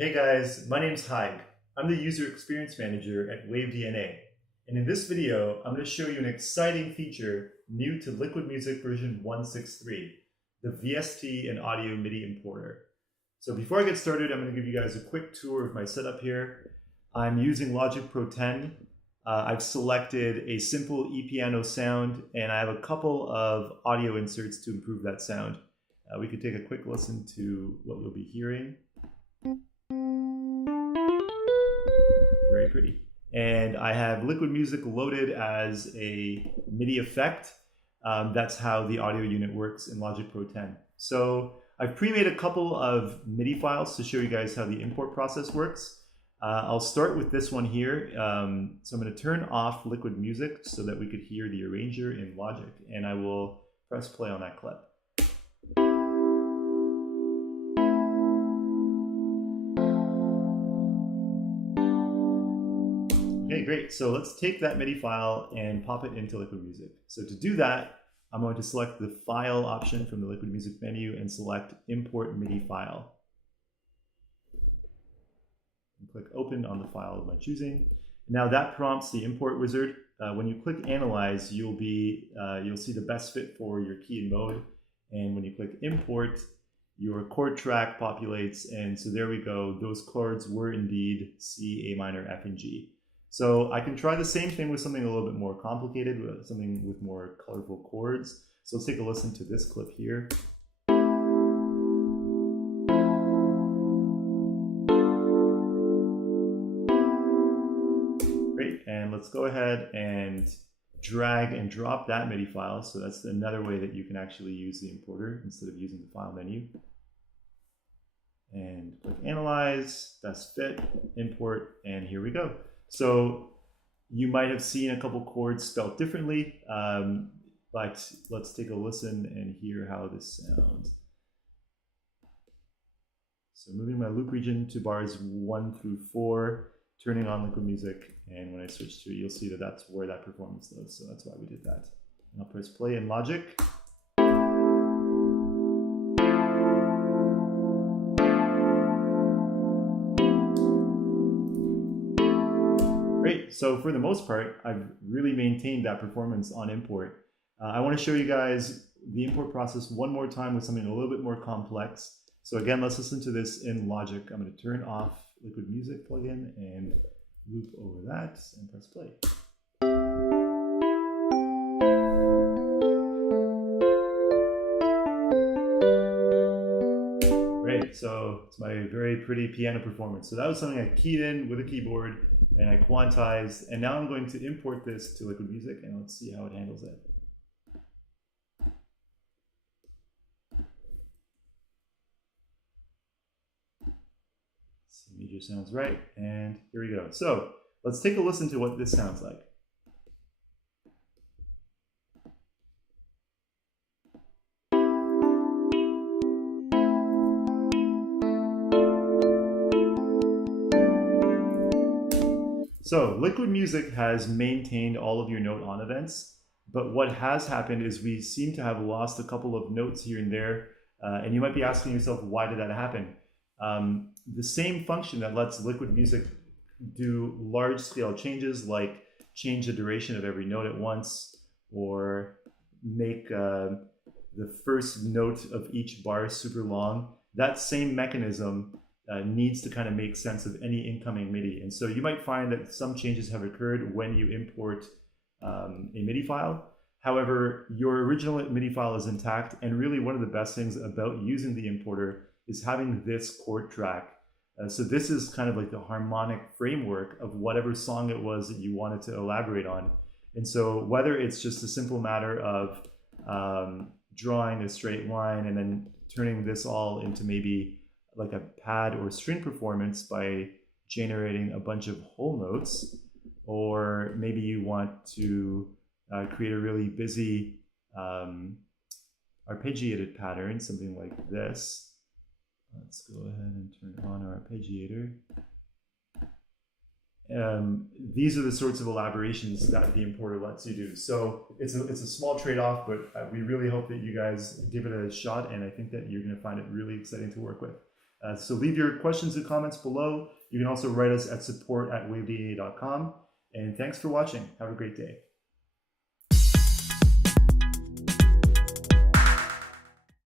Hey guys, my name's Haig. I'm the User Experience Manager at WaveDNA. And in this video, I'm going to show you an exciting feature new to Liquid Music version 1.6.3, the VST and Audio MIDI importer. So before I get started, I'm going to give you guys a quick tour of my setup here. I'm using Logic Pro 10. I've selected a simple e-piano sound, and I have a couple of audio inserts to improve that sound. We could take a quick listen to what you'll be hearing. Very pretty. And I have Liquid Music loaded as a MIDI effect. That's how the audio unit works in Logic Pro 10. So I've pre-made a couple of MIDI files to show you guys how the import process works. I'll start with this one here. So I'm going to turn off Liquid Music so that we could hear the arranger in Logic, and I will press play on that clip. Okay, great. So let's take that MIDI file and pop it into Liquid Music. So to do that, I'm going to select the File option from the Liquid Music menu and select Import MIDI File. And click Open on the file of my choosing. Now that prompts the import wizard. When you click Analyze, you'll see the best fit for your key and mode. And when you click Import, your chord track populates. And so there we go. Those chords were indeed C, A minor, F, and G. So I can try the same thing with something a little bit more complicated, with something with more colorful chords. So let's take a listen to this clip here. Great, and let's go ahead and drag and drop that MIDI file. So that's another way that you can actually use the importer instead of using the file menu. And click Analyze, Best Fit, Import, and here we go. So you might have seen a couple chords spelled differently, but let's take a listen and hear how this sounds. So moving my loop region to bars 1 through 4, turning on Liquid Music, and when I switch to it, you'll see that that's where that performance goes. So that's why we did that. And I'll press play in Logic. Great, so for the most part, I've really maintained that performance on import. I want to show you guys the import process one more time with something a little bit more complex. So again, let's listen to this in Logic. I'm going to turn off Liquid Music plugin and loop over that and press play. Great, so it's my very pretty piano performance. So that was something I keyed in with a keyboard and I quantized, and now I'm going to import this to Liquid Music and let's see how it handles it. See, major sounds right, and here we go. So let's take a listen to what this sounds like. So Liquid Music has maintained all of your note on events, but what has happened is we seem to have lost a couple of notes here and there, and you might be asking yourself, why did that happen? The same function that lets Liquid Music do large-scale changes, like change the duration of every note at once, or make the first note of each bar super long, that same mechanism needs to kind of make sense of any incoming MIDI. And so you might find that some changes have occurred when you import a MIDI file. However, your original MIDI file is intact, and really one of the best things about using the importer is having this chord track. So this is kind of like the harmonic framework of whatever song it was that you wanted to elaborate on. And so whether it's just a simple matter of drawing a straight line and then turning this all into maybe like a pad or string performance by generating a bunch of whole notes, or maybe you want to create a really busy arpeggiated pattern, something like this. Let's go ahead and turn on our arpeggiator. These are the sorts of elaborations that the importer lets you do. So it's a small trade-off, but we really hope that you guys give it a shot, and I think that you're going to find it really exciting to work with. So leave your questions and comments below. You can also write us at support@wavedna.com. And thanks for watching. Have a great day.